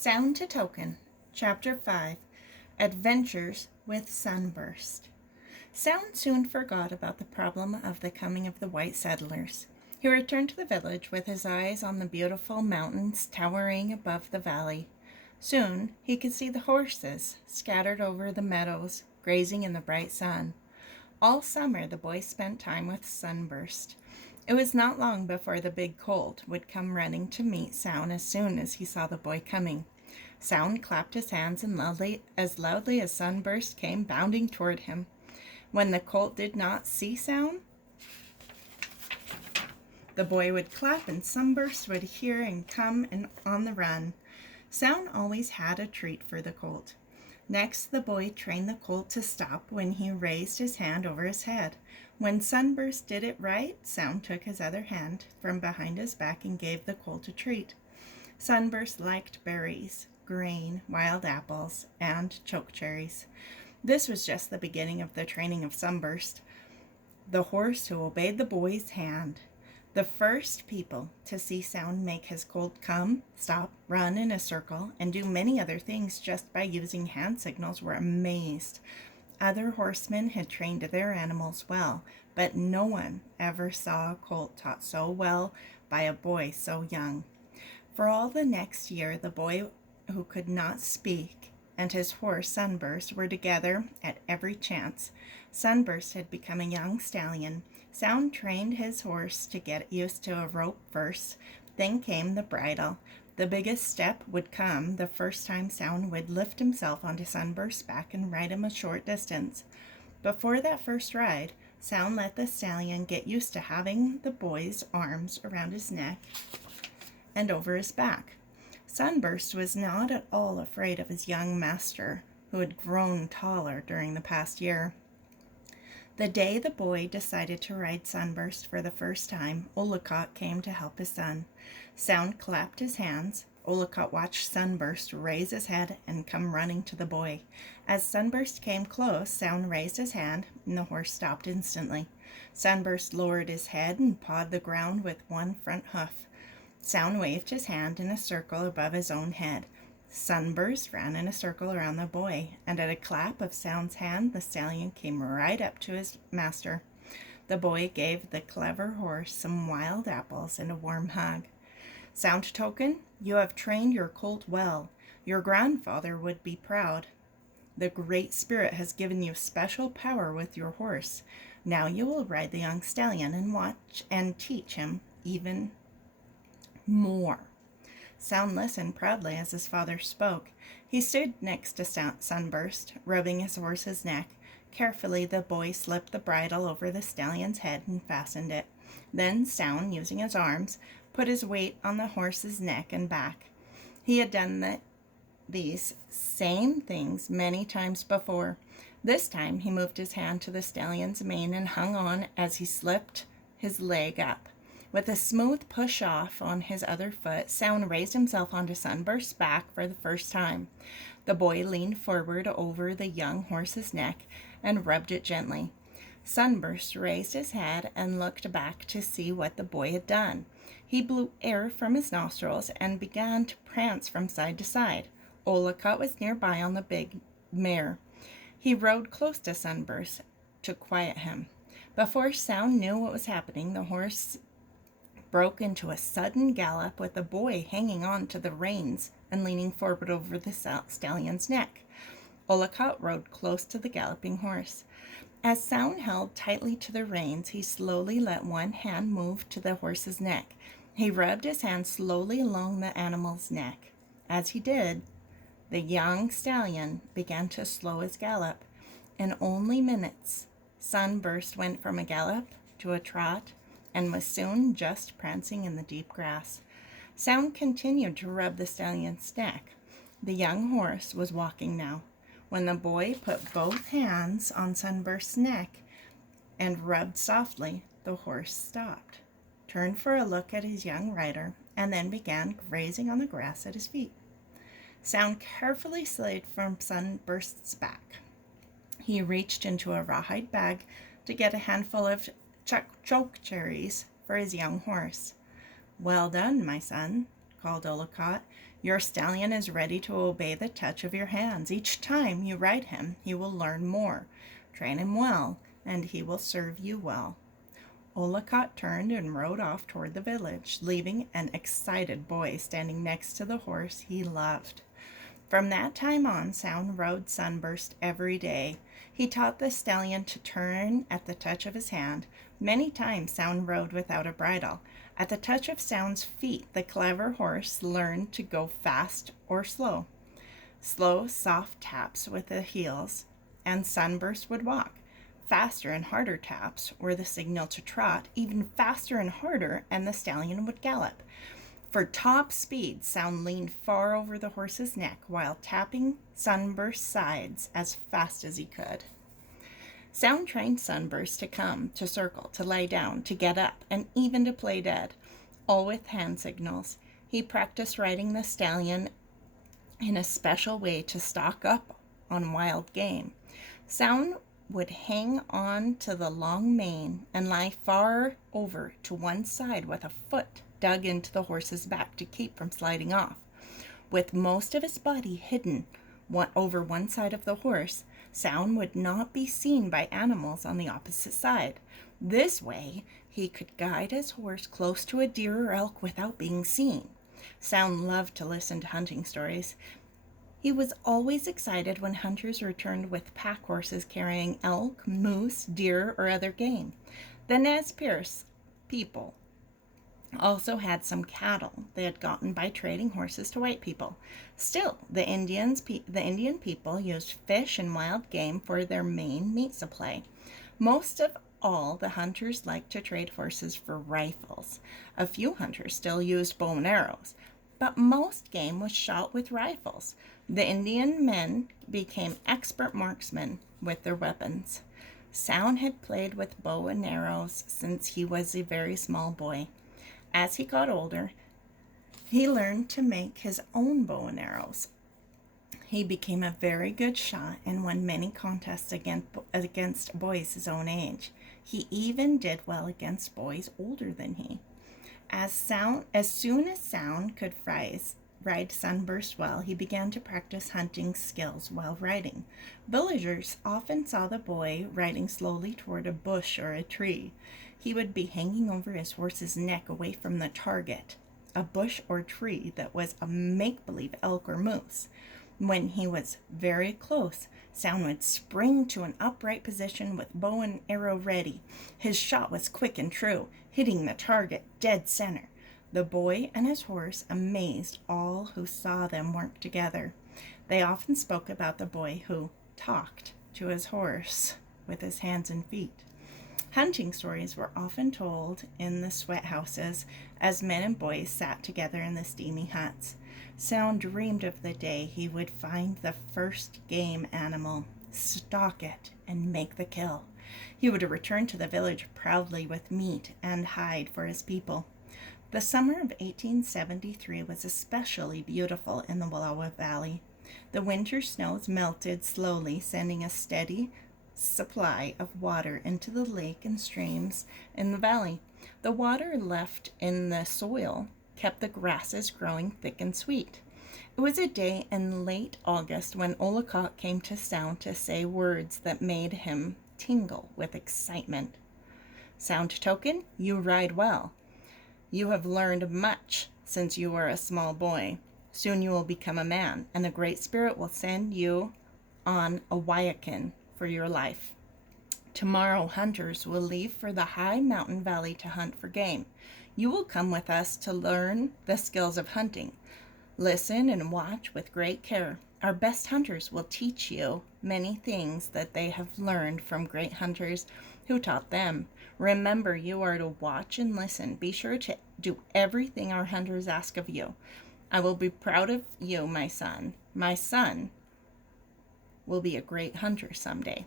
Sound to Token, Chapter 5, Adventures with Sunburst. Soun soon forgot about the problem of the coming of the white settlers. He returned to the village with his eyes on the beautiful mountains towering above the valley. Soon he could see the horses scattered over the meadows, grazing in the bright sun. All summer the boy spent time with Sunburst. It was not long before the big colt would come running to meet Soun as soon as he saw the boy coming. Soun clapped his hands as loudly as Sunburst came bounding toward him. When the colt did not see Soun, the boy would clap and Sunburst would hear and come on the run. Soun always had a treat for the colt. Next, the boy trained the colt to stop when he raised his hand over his head. When Sunburst did it right, Soun took his other hand from behind his back and gave the colt a treat. Sunburst liked berries, grain, wild apples, and chokecherries. This was just the beginning of the training of Sunburst, the horse who obeyed the boy's hand. The first people to see Soun make his colt come, stop, run in a circle, and do many other things just by using hand signals were amazed. Other horsemen had trained their animals well, but no one ever saw a colt taught so well by a boy so young. For all the next year, the boy who could not speak and his horse Sunburst were together at every chance. Sunburst had become a young stallion. Soun trained his horse to get used to a rope first, then came the bridle. The biggest step would come the first time Soun would lift himself onto Sunburst's back and ride him a short distance. Before that first ride, Soun let the stallion get used to having the boy's arms around his neck and over his back. Sunburst was not at all afraid of his young master, who had grown taller during the past year. The day the boy decided to ride Sunburst for the first time, Olacott came to help his son. Soun clapped his hands. Olacott watched Sunburst raise his head and come running to the boy. As Sunburst came close, Soun raised his hand, and the horse stopped instantly. Sunburst lowered his head and pawed the ground with one front hoof. Soun waved his hand in a circle above his own head. Sunburst ran in a circle around the boy, and at a clap of Soun's hand, the stallion came right up to his master. The boy gave the clever horse some wild apples and a warm hug. Sound Token, you have trained your colt well. Your grandfather would be proud. The Great Spirit has given you special power with your horse. Now you will ride the young stallion and watch and teach him even more. Soun listened proudly as his father spoke. He stood next to Sunburst, rubbing his horse's neck. Carefully, the boy slipped the bridle over the stallion's head and fastened it. Then Soun, using his arms, put his weight on the horse's neck and back. He had done these same things many times before. This time, he moved his hand to the stallion's mane and hung on as he slipped his leg up. With a smooth push off on his other foot, Soun raised himself onto Sunburst's back for the first time. The boy leaned forward over the young horse's neck and rubbed it gently. Sunburst raised his head and looked back to see what the boy had done. He blew air from his nostrils and began to prance from side to side. Olacott was nearby on the big mare. He rode close to Sunburst to quiet him. Before Soun knew what was happening, the horse broke into a sudden gallop with the boy hanging on to the reins and leaning forward over the stallion's neck. Olacott rode close to the galloping horse. As Soun held tightly to the reins, he slowly let one hand move to the horse's neck. He rubbed his hand slowly along the animal's neck. As he did, the young stallion began to slow his gallop. In only minutes, Sunburst went from a gallop to a trot and was soon just prancing in the deep grass. Soun continued to rub the stallion's neck. The young horse was walking now. When the boy put both hands on Sunburst's neck and rubbed softly, the horse stopped, turned for a look at his young rider, and then began grazing on the grass at his feet. Soun carefully slid from Sunburst's back. He reached into a rawhide bag to get a handful of chokecherries for his young horse. "Well done, my son," called Olacott. Your stallion is ready to obey the touch of your hands. Each time you ride him, he will learn more. Train him well, and he will serve you well. Olacott turned and rode off toward the village, leaving an excited boy standing next to the horse he loved. From that time on, Soun rode Sunburst every day. He taught the stallion to turn at the touch of his hand. Many times Soun rode without a bridle. At the touch of Soun's feet, the clever horse learned to go fast or slow. Slow, soft taps with the heels, and Sunburst would walk. Faster and harder taps were the signal to trot. Even faster and harder, and the stallion would gallop. For top speed, Soun leaned far over the horse's neck while tapping Sunburst's sides as fast as he could. Soun trained Sunburst to come, to circle, to lie down, to get up, and even to play dead, all with hand signals. He practiced riding the stallion in a special way to stock up on wild game. Soun would hang on to the long mane and lie far over to one side with a foot dug into the horse's back to keep from sliding off. With most of his body hidden over one side of the horse, Soun would not be seen by animals on the opposite side. This way, he could guide his horse close to a deer or elk without being seen. Soun loved to listen to hunting stories. He was always excited when hunters returned with pack horses carrying elk, moose, deer, or other game. The Nez Perce people also had some cattle they had gotten by trading horses to white people. Still, the Indian people used fish and wild game for their main meat supply. Most of all, the hunters liked to trade horses for rifles. A few hunters still used bow and arrows, but most game was shot with rifles. The Indian men became expert marksmen with their weapons. Soun had played with bow and arrows since he was a very small boy. As he got older, he learned to make his own bow and arrows. He became a very good shot and won many contests against boys his own age. He even did well against boys older than he. As soon as Soun could ride Sunburst well, he began to practice hunting skills while riding. Villagers often saw the boy riding slowly toward a bush or a tree. He would be hanging over his horse's neck away from the target, a bush or tree that was a make-believe elk or moose. When he was very close, Soun would spring to an upright position with bow and arrow ready. His shot was quick and true, hitting the target dead center. The boy and his horse amazed all who saw them work together. They often spoke about the boy who talked to his horse with his hands and feet. Hunting stories were often told in the sweat houses as men and boys sat together in the steamy huts. Soun dreamed of the day he would find the first game animal, stalk it, and make the kill. He would return to the village proudly with meat and hide for his people. The summer of 1873 was especially beautiful in the Wallowa Valley. The winter snows melted slowly, sending a steady supply of water into the lake and streams in the valley. The water left in the soil kept the grasses growing thick and sweet. It was a day in late August when Olacott came to Soun to say words that made him tingle with excitement. Sound token, you ride well. You have learned much since you were a small boy. Soon you will become a man, and the Great Spirit will send you on a Wayakin for your life. Tomorrow hunters will leave for the high mountain valley to hunt for game. You will come with us to learn the skills of hunting. Listen and watch with great care. Our best hunters will teach you many things that they have learned from great hunters who taught them. Remember, you are to watch and listen. Be sure to do everything our hunters ask of you. I will be proud of you, my son. My son will be a great hunter someday.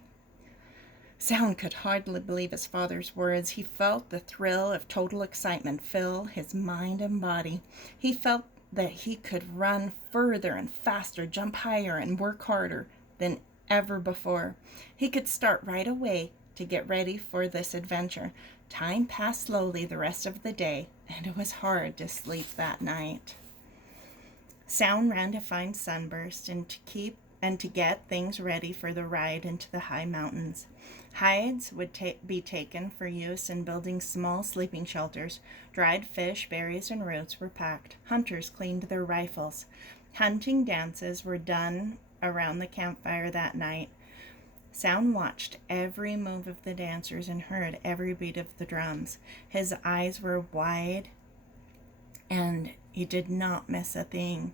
Soun could hardly believe his father's words. He felt the thrill of total excitement fill his mind and body. He felt that he could run further and faster, jump higher, and work harder than ever before. He could start right away to get ready for this adventure. Time passed slowly the rest of the day, and it was hard to sleep that night. Soun ran to find Sunburst and to get things ready for the ride into the high mountains. Hides would be taken for use in building small sleeping shelters. Dried fish, berries, and roots were packed. Hunters cleaned their rifles. Hunting dances were done around the campfire that night. Soun watched every move of the dancers and heard every beat of the drums. His eyes were wide and he did not miss a thing.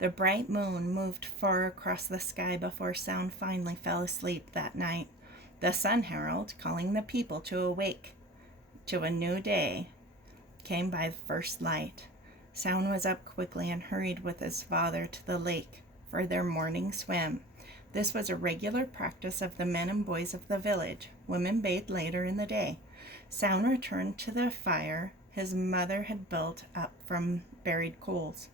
The bright moon moved far across the sky before Soun finally fell asleep that night. The sun herald, calling the people to awake to a new day, came by the first light. Soun was up quickly and hurried with his father to the lake for their morning swim. This was a regular practice of the men and boys of the village. Women bathed later in the day. Soun returned to the fire his mother had built up from buried coals.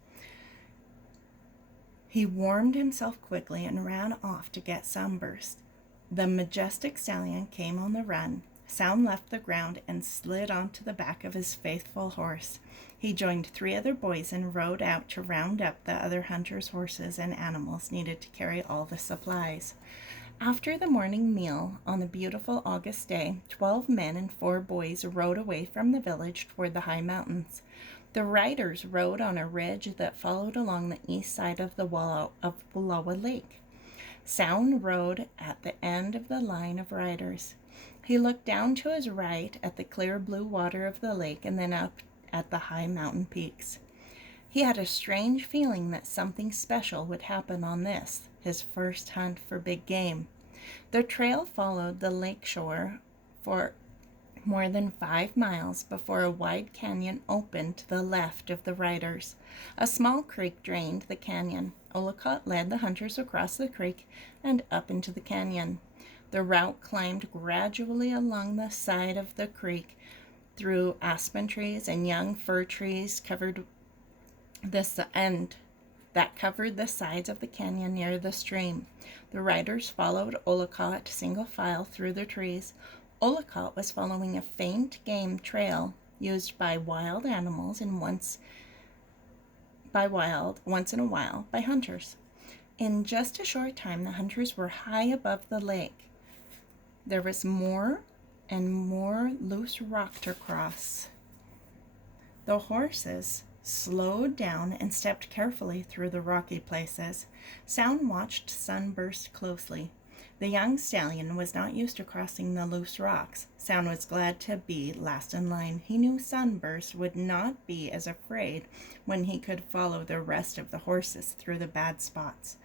He warmed himself quickly and ran off to get Sunburst. The majestic stallion came on the run. Soun left the ground and slid onto the back of his faithful horse. He joined 3 other boys and rode out to round up the other hunters' horses and animals needed to carry all the supplies. After the morning meal on the beautiful August day, 12 men and 4 boys rode away from the village toward the high mountains. The riders rode on a ridge that followed along the east side of the Wallowa Lake. Soun rode at the end of the line of riders. He looked down to his right at the clear blue water of the lake and then up at the high mountain peaks. He had a strange feeling that something special would happen on this, his first hunt for big game. The trail followed the lake shore for more than 5 miles before a wide canyon opened to the left of the riders. A small creek drained the canyon. Olacott led the hunters across the creek and up into the canyon. The route climbed gradually along the side of the creek through aspen trees and young fir trees covered the sides of the canyon near the stream. The riders followed Olacott single file through the trees. Olacott was following a faint game trail used by wild animals and once in a while by hunters. In just a short time, the hunters were high above the lake. There was more and more loose rock to cross. The horses slowed down and stepped carefully through the rocky places. Soun watched Sunburst closely. The young stallion was not used to crossing the loose rocks. Soun was glad to be last in line. He knew Sunburst would not be as afraid when he could follow the rest of the horses through the bad spots.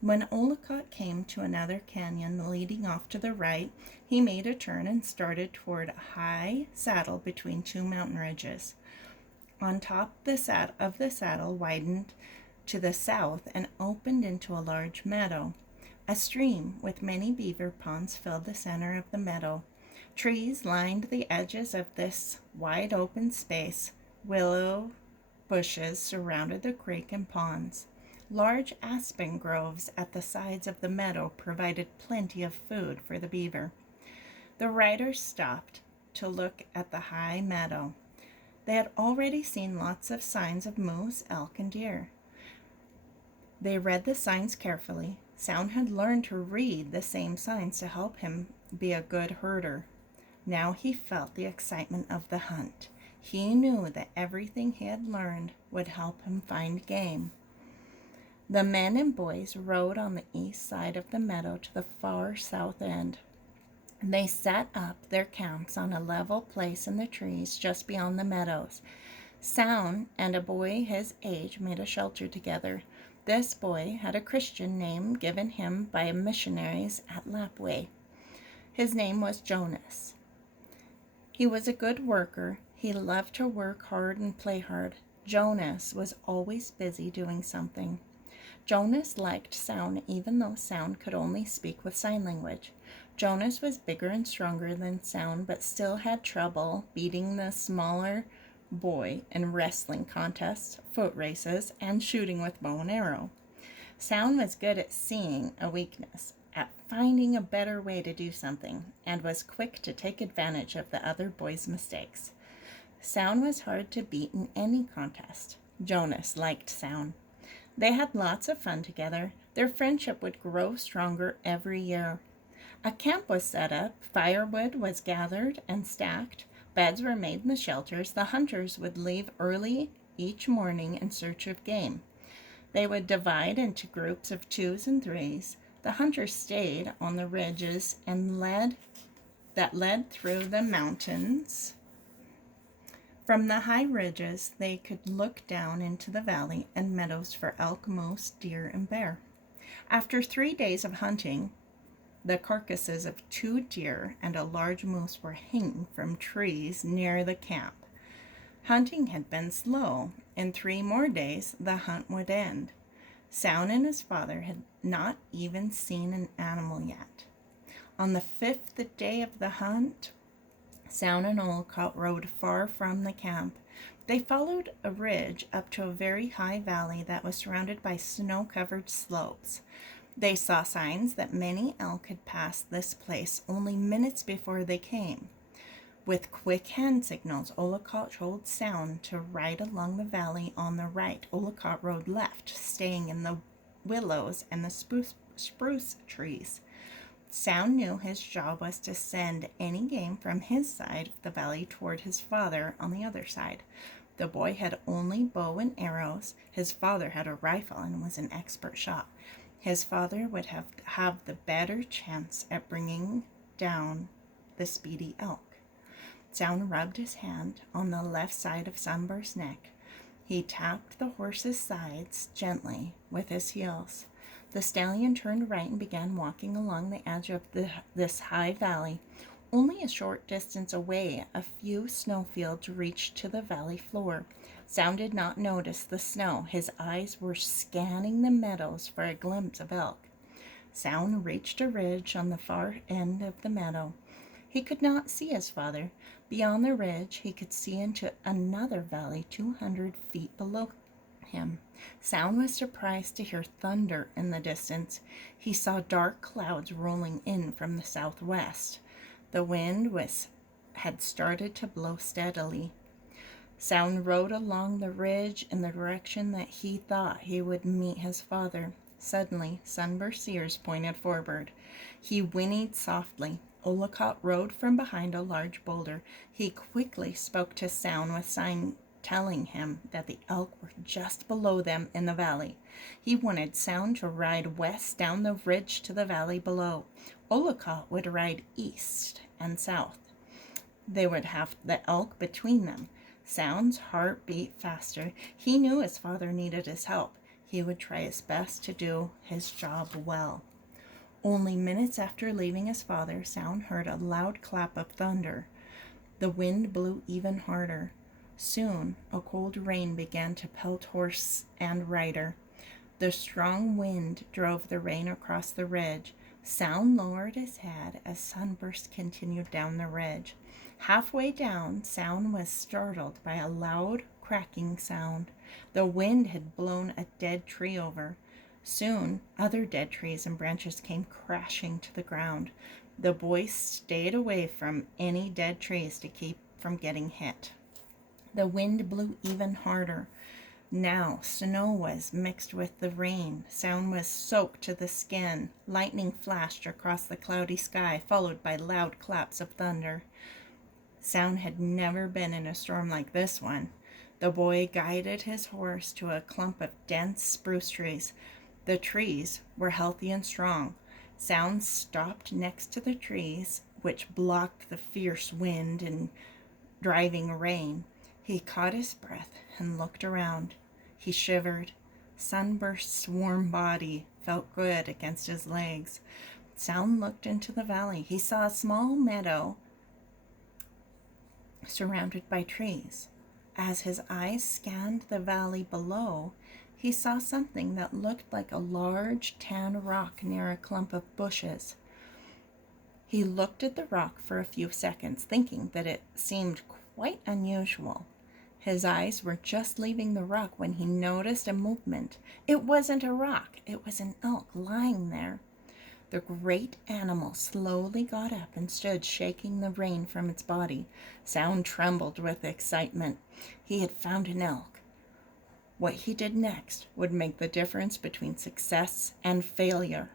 When Olacott came to another canyon leading off to the right, he made a turn and started toward a high saddle between 2 mountain ridges. On top of the saddle widened to the south and opened into a large meadow. A stream with many beaver ponds filled the center of the meadow. Trees lined the edges of this wide open space. Willow bushes surrounded the creek and ponds. Large aspen groves at the sides of the meadow provided plenty of food for the beaver. The riders stopped to look at the high meadow. They had already seen lots of signs of moose, elk, and deer. They read the signs carefully. Soun had learned to read the same signs to help him be a good herder. Now he felt the excitement of the hunt. He knew that everything he had learned would help him find game. The men and boys rode on the east side of the meadow to the far south end. They set up their camps on a level place in the trees just beyond the meadows. Soun and a boy his age made a shelter together. This boy had a Christian name given him by missionaries at Lapway. His name was Jonas. He was a good worker. He loved to work hard and play hard. Jonas was always busy doing something. Jonas liked Soun even though Soun could only speak with sign language. Jonas was bigger and stronger than Soun, but still had trouble beating the smaller boy in wrestling contests, foot races, and shooting with bow and arrow. Soun was good at seeing a weakness, at finding a better way to do something, and was quick to take advantage of the other boys' mistakes. Soun was hard to beat in any contest. Jonas liked Soun. They had lots of fun together. Their friendship would grow stronger every year. A camp was set up, firewood was gathered and stacked, beds were made in the shelters. The hunters would leave early each morning in search of game. They would divide into groups of twos and threes. The hunters stayed on the ridges and led through the mountains. From the high ridges, they could look down into the valley and meadows for elk, moose, deer, and bear. After 3 days of hunting, the carcasses of 2 deer and a large moose were hanging from trees near the camp. Hunting had been slow. In 3 more days, the hunt would end. Soun and his father had not even seen an animal yet. On the 5th day of the hunt, Soun and Olcott rode far from the camp. They followed a ridge up to a very high valley that was surrounded by snow-covered slopes. They saw signs that many elk had passed this place only minutes before they came. With quick hand signals, Olcott told Soun to ride along the valley on the right. Olcott rode left, staying in the willows and the spruce trees. Soun knew his job was to send any game from his side of the valley toward his father on the other side. The boy had only bow and arrows. His father had a rifle and was an expert shot. His father would have the better chance at bringing down the speedy elk. Soun rubbed his hand on the left side of Sunburst's neck. He tapped the horse's sides gently with his heels. The stallion turned right and began walking along the edge of this high valley. Only a short distance away, a few snowfields reached to the valley floor. Soun did not notice the snow. His eyes were scanning the meadows for a glimpse of elk. Soun reached a ridge on the far end of the meadow. He could not see his father. Beyond the ridge, he could see into another valley 200 feet below him. Soun was surprised to hear thunder in the distance. He saw dark clouds rolling in from the southwest. The wind had started to blow steadily. Soun rode along the ridge in the direction that he thought he would meet his father. Suddenly, Sunburst's ears pointed forward. He whinnied softly. Olcott rode from behind a large boulder. He quickly spoke to Soun with sign telling him that the elk were just below them in the valley. He wanted Soun to ride west down the ridge to the valley below. Olcott would ride east and south. They would have the elk between them. Soun's heart beat faster. He knew his father needed his help. He would try his best to do his job well. Only minutes after leaving his father, Soun heard a loud clap of thunder. The wind blew even harder. Soon, a cold rain began to pelt horse and rider. The strong wind drove the rain across the ridge. Soun lowered his head as Sunburst continued down the ridge. Halfway down, Soun was startled by a loud cracking sound. The wind had blown a dead tree over. Soon, other dead trees and branches came crashing to the ground. The boy stayed away from any dead trees to keep from getting hit. The wind blew even harder. Now snow was mixed with the rain. Soun was soaked to the skin. Lightning flashed across the cloudy sky, followed by loud claps of thunder. Soun had never been in a storm like this one. The boy guided his horse to a clump of dense spruce trees. The trees were healthy and strong. Soun stopped next to the trees, which blocked the fierce wind and driving rain. He caught his breath and looked around. He shivered. Sunburst's warm body felt good against his legs. Soun looked into the valley. He saw a small meadow surrounded by trees. As his eyes scanned the valley below, he saw something that looked like a large tan rock near a clump of bushes. He looked at the rock for a few seconds, thinking that it seemed quite unusual. His eyes were just leaving the rock when he noticed a movement. It wasn't a rock. It was an elk lying there. The great animal slowly got up and stood, shaking the rain from its body. Soun trembled with excitement. He had found an elk. What he did next would make the difference between success and failure.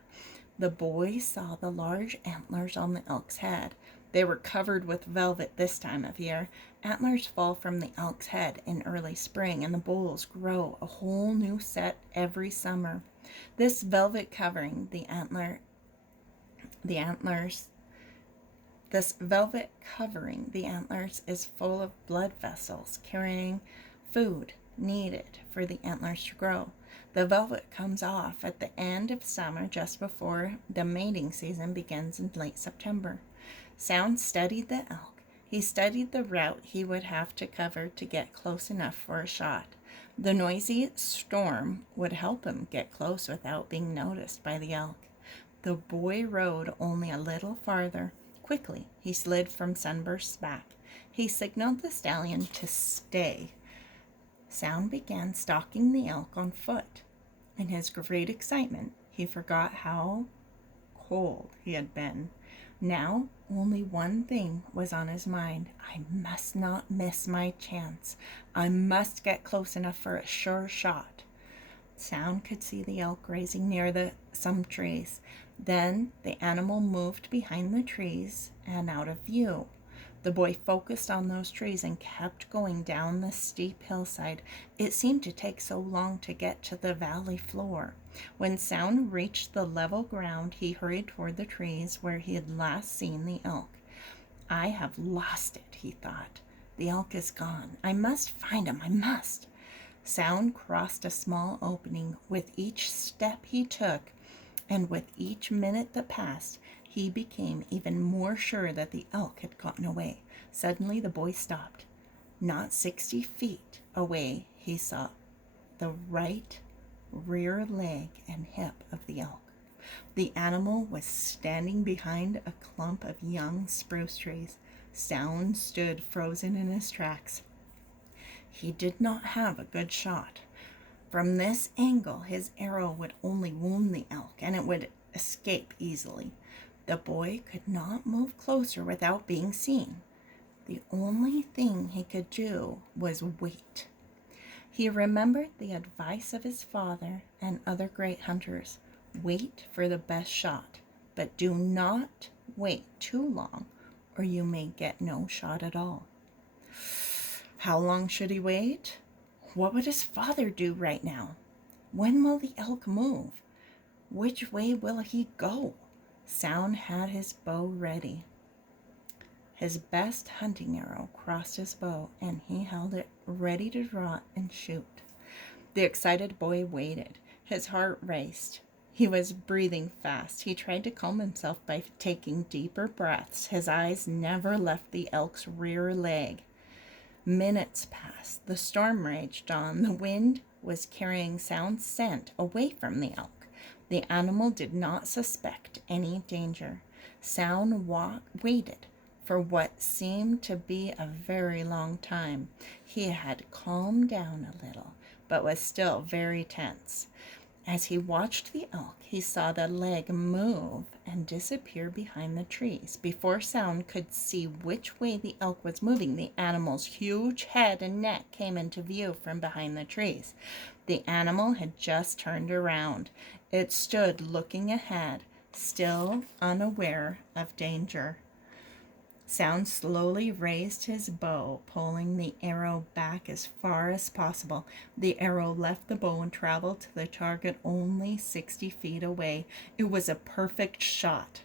The boy saw the large antlers on the elk's head. They were covered with velvet this time of year. Antlers fall from the elk's head in early spring, and the bulls grow a whole new set every summer. This velvet covering the antlers This velvet covering the antlers is full of blood vessels carrying food needed for the antlers to grow. The velvet comes off at the end of summer, just before the mating season begins in late September. Soun studied the elk. He studied the route he would have to cover to get close enough for a shot. The noisy storm would help him get close without being noticed by the elk. The boy rode only a little farther. Quickly, he slid from Sunburst's back. He signaled the stallion to stay. Soun began stalking the elk on foot. In his great excitement, he forgot how cold he had been. Now, only one thing was on his mind. I must not miss my chance. I must get close enough for a sure shot. Soun could see the elk grazing near some trees. Then the animal moved behind the trees and out of view. The boy focused on those trees and kept going down the steep hillside. It seemed to take so long to get to the valley floor. When Soun reached the level ground, he hurried toward the trees where he had last seen the elk. I have lost it, he thought. The elk is gone. I must find him. I must. Soun crossed a small opening. With each step he took, and with each minute that passed, he became even more sure that the elk had gotten away. Suddenly the boy stopped. Not 60 feet away, he saw the right rear leg and hip of the elk. The animal was standing behind a clump of young spruce trees. Soun stood frozen in his tracks. He did not have a good shot. From this angle, his arrow would only wound the elk, and it would escape easily. The boy could not move closer without being seen. The only thing he could do was wait. He remembered the advice of his father and other great hunters. Wait for the best shot, but do not wait too long, or you may get no shot at all. How long should he wait? What would his father do right now? When will the elk move? Which way will he go? Soun had his bow ready. His best hunting arrow crossed his bow, and he held it ready to draw and shoot. The excited boy waited. His heart raced. He was breathing fast. He tried to calm himself by taking deeper breaths. His eyes never left the elk's rear leg. Minutes passed. The storm raged on. The wind was carrying Soun's scent away from the elk. The animal did not suspect any danger. Soun waited for what seemed to be a very long time. He had calmed down a little, but was still very tense. As he watched the elk, he saw the leg move and disappear behind the trees. Before Soun could see which way the elk was moving, the animal's huge head and neck came into view from behind the trees. The animal had just turned around. It stood looking ahead, still unaware of danger. Soun slowly raised his bow, pulling the arrow back as far as possible. The arrow left the bow and traveled to the target only 60 feet away. It was a perfect shot.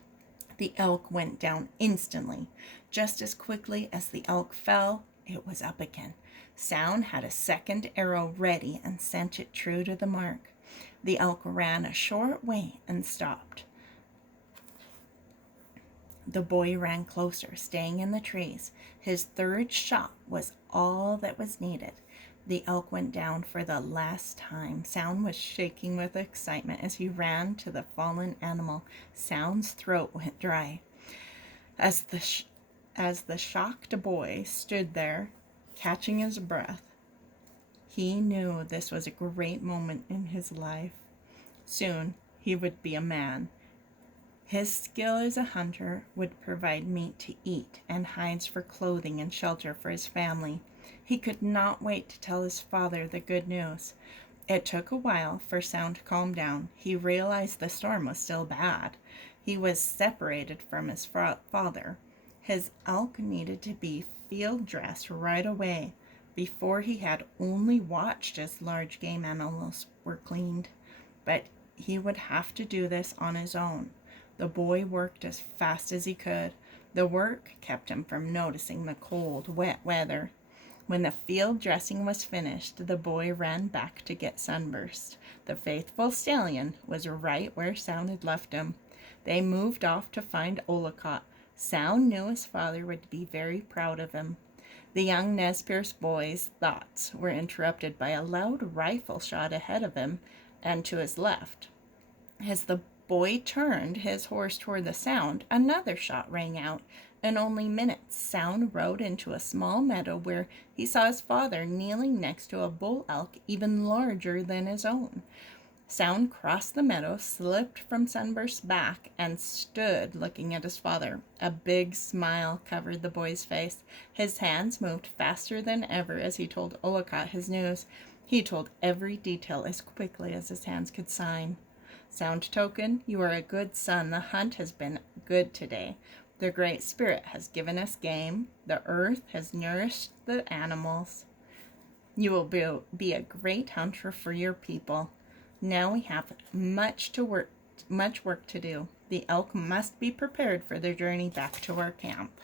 The elk went down instantly. Just as quickly as the elk fell, it was up again. Soun had a second arrow ready and sent it true to the mark. The elk ran a short way and stopped. The boy ran closer, staying in the trees. His third shot was all that was needed. The elk went down for the last time. Soun was shaking with excitement as he ran to the fallen animal. Soun's throat went dry. As the shocked boy stood there, catching his breath, he knew this was a great moment in his life. Soon he would be a man. His skill as a hunter would provide meat to eat and hides for clothing and shelter for his family. He could not wait to tell his father the good news. It took a while for Soun to calm down. He realized the storm was still bad. He was separated from his father. His elk needed to be field dressed right away. Before, he had only watched as large game animals were cleaned. But he would have to do this on his own. The boy worked as fast as he could. The work kept him from noticing the cold, wet weather. When the field dressing was finished, the boy ran back to get Sunburst. The faithful stallion was right where Soun had left him. They moved off to find Olacott. Soun knew his father would be very proud of him. The young Nez Perce boy's thoughts were interrupted by a loud rifle shot ahead of him and to his left. As the boy turned his horse toward the sound, another shot rang out. In only minutes, Soun rode into a small meadow where he saw his father kneeling next to a bull elk even larger than his own. Soun crossed the meadow, slipped from Sunburst's back, and stood looking at his father. A big smile covered the boy's face. His hands moved faster than ever as he told Olacott his news. He told every detail as quickly as his hands could sign. Sound Token, you are a good son. The hunt has been good today. The Great Spirit has given us game. The earth has nourished the animals. You will be a great hunter for your people. Now we have much work to do. The elk must be prepared for their journey back to our camp.